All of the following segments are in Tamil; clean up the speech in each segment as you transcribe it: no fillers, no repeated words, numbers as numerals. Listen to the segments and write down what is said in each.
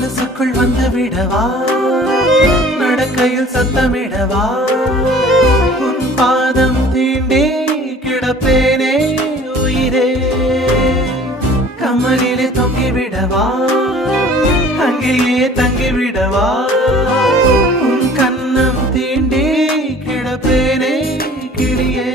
மனசுக்குள் வந்து விடவா, நடக்கையில் சத்தமிடவா, உன் பாதம் தீண்டே கிடப்பேனே உயிரே. கம்மலிலே தொங்கிவிடவா, அங்கேயே தங்கிவிடவா, உன் கண்ணம் தீண்டே கிடப்பேனே கிளியே.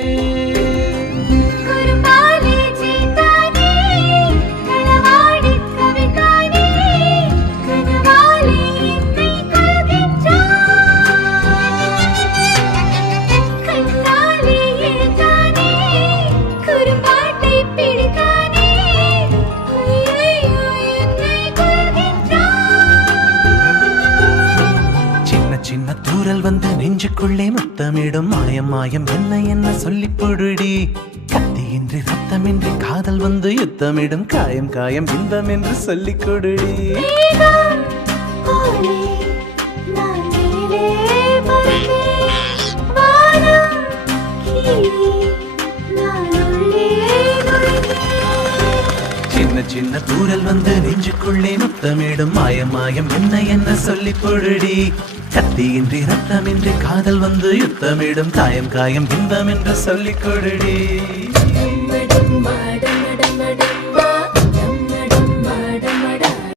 சின்ன தூரல் வந்து நெஞ்சுக்குள்ளே முத்தமிடும் மாயம் மாயம் என்ன என்ன சொல்லி பொடுடி. கத்தியின்றி ரத்தமின்றி காதல் வந்து யுத்தமிடும் காயம் காயம் இன்பம் என்று சொல்லிக் கொடுடி. சின்ன சின்ன தூரல் வந்து நெஞ்சுக்குள்ளே முத்தமிடும் மாயம் மாயம் என்ன என்ன சொல்லி பொடுடி. கத்தியின்றி ரத்தமின்றி காதல் வந்து யுத்தமிடும் காயம் காயம் இன்பம் என்று சொல்லிக் கொடுடி.